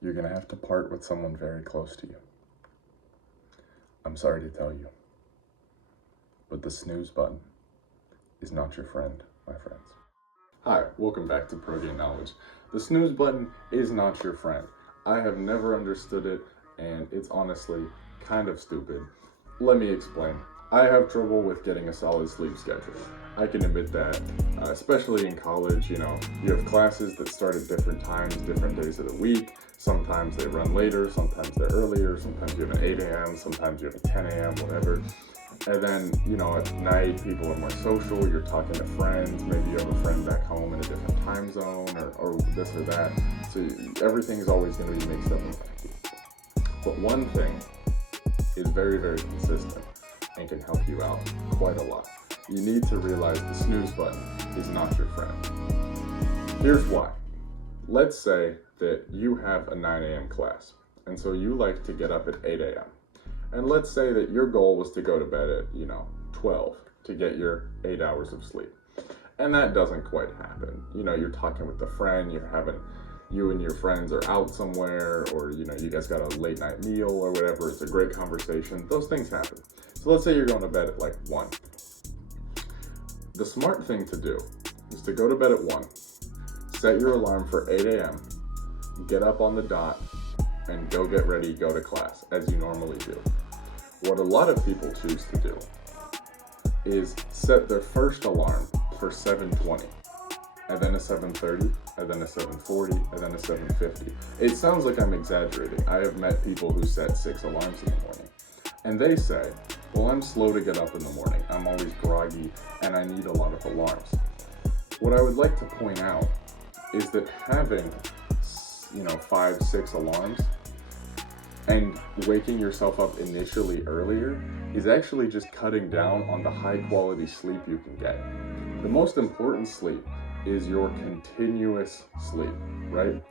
you're going to have to part with someone very close to you. I'm sorry to tell you, but the snooze button is not your friend, my friends. Hi, welcome back to Protein Knowledge. The snooze button is not your friend. I have never understood it, and it's honestly kind of stupid. Let me explain. I have trouble with getting a solid sleep schedule. I can admit that, especially in college. You have classes that start at different times, different days of the week. Sometimes they run later, sometimes they're earlier, sometimes you have an 8 a.m., sometimes you have a 10 a.m., whatever. And then, at night, people are more social, you're talking to friends, maybe you have a friend back home in a different time zone, or this or that. So everything is always going to be mixed up and wacky. But one thing is very, very consistent and can help you out quite a lot. You need to realize the snooze button is not your friend. Here's why. Let's say that you have a 9 a.m. class, and so you like to get up at 8 a.m. And let's say that your goal was to go to bed at, 12 to get your 8 hours of sleep. And that doesn't quite happen. You're talking with a friend, you and your friends are out somewhere, or, you guys got a late night meal or whatever. It's a great conversation. Those things happen. So let's say you're going to bed at like 1. The smart thing to do is to go to bed at 1, set your alarm for 8 a.m., get up on the dot, and go get ready, go to class, as you normally do. What a lot of people choose to do is set their first alarm for 7:20, and then a 7:30, and then a 7:40, and then a 7:50. It sounds like I'm exaggerating. I have met people who set 6 alarms in the morning, and they say, well, I'm slow to get up in the morning, I'm always groggy, and I need a lot of alarms. What I would like to point out is that having 5, 6 alarms and waking yourself up initially earlier is actually just cutting down on the high quality sleep you can get. The most important sleep is your continuous sleep, right?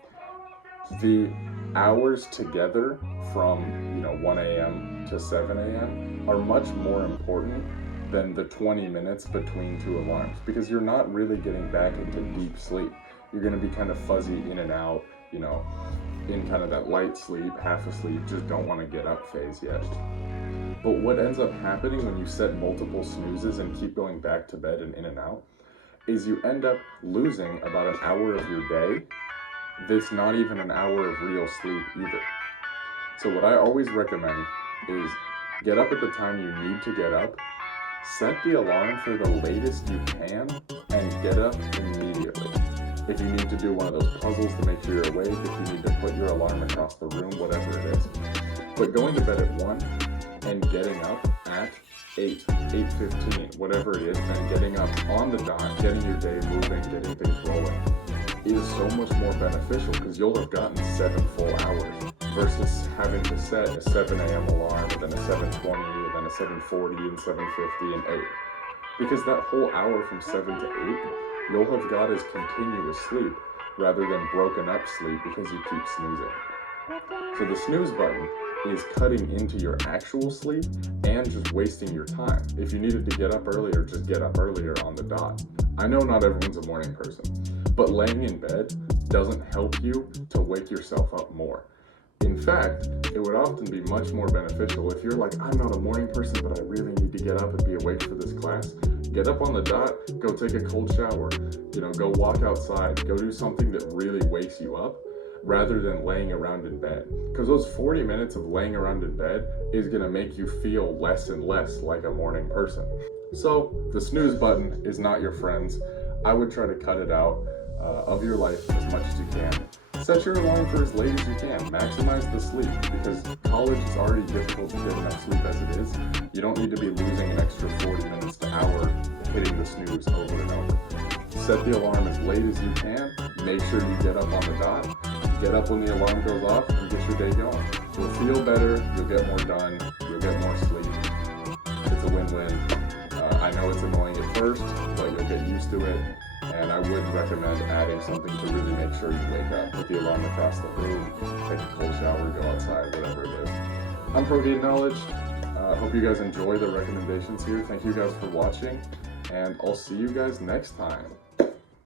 The hours together from 1 a.m. to 7 a.m. are much more important than the 20 minutes between 2 alarms, because you're not really getting back into deep sleep. You're going to be kind of fuzzy in and out, in kind of that light sleep, half asleep, just don't want to get up phase yet. But what ends up happening when you set multiple snoozes and keep going back to bed and in and out is you end up losing about an hour of your day that's not even an hour of real sleep either. So what I always recommend is get up at the time you need to get up, set the alarm for the latest you can, and get up immediately. If you need to do one of those puzzles to make sure you're awake, if you need to put your alarm across the room, whatever it is. But going to bed at 1 and getting up at 8, 8:15, whatever it is, and getting up on the dot, getting your day moving, getting things rolling, is so much more beneficial because you'll have gotten 7 full hours versus having to set a 7 a.m. alarm, and then a 7:20, and then a 7:40, and 7:50, and 8. Because that whole hour from 7 to 8, you'll have got as continuous sleep rather than broken up sleep because you keep snoozing. So the snooze button is cutting into your actual sleep and just wasting your time. If you needed to get up earlier, just get up earlier on the dot. I know not everyone's a morning person, but laying in bed doesn't help you to wake yourself up more. In fact, it would often be much more beneficial if you're like, I'm not a morning person, but I really need to get up and be awake for this class. Get up on the dot, go take a cold shower, go walk outside, go do something that really wakes you up rather than laying around in bed. Because those 40 minutes of laying around in bed is going to make you feel less and less like a morning person. So the snooze button is not your friends. I would try to cut it out of your life as much as you can. Set your alarm for as late as you can. Maximize the sleep, because college is already difficult to get enough sleep as it is. You don't need to be losing an extra 40 minutes to hour hitting the snooze over and over. Set the alarm as late as you can. Make sure you get up on the dot. Get up when the alarm goes off and get your day going. You'll feel better, you'll get more done, you'll get more sleep. It's a win-win. I know it's annoying at first, but you'll get used to it. And I would recommend adding something to really make sure you wake up. Put the alarm across the room, take a cold shower, go outside, whatever it is. I'm Protein Knowledge. Hope you guys enjoy the recommendations here. Thank you guys for watching, and I'll see you guys next time.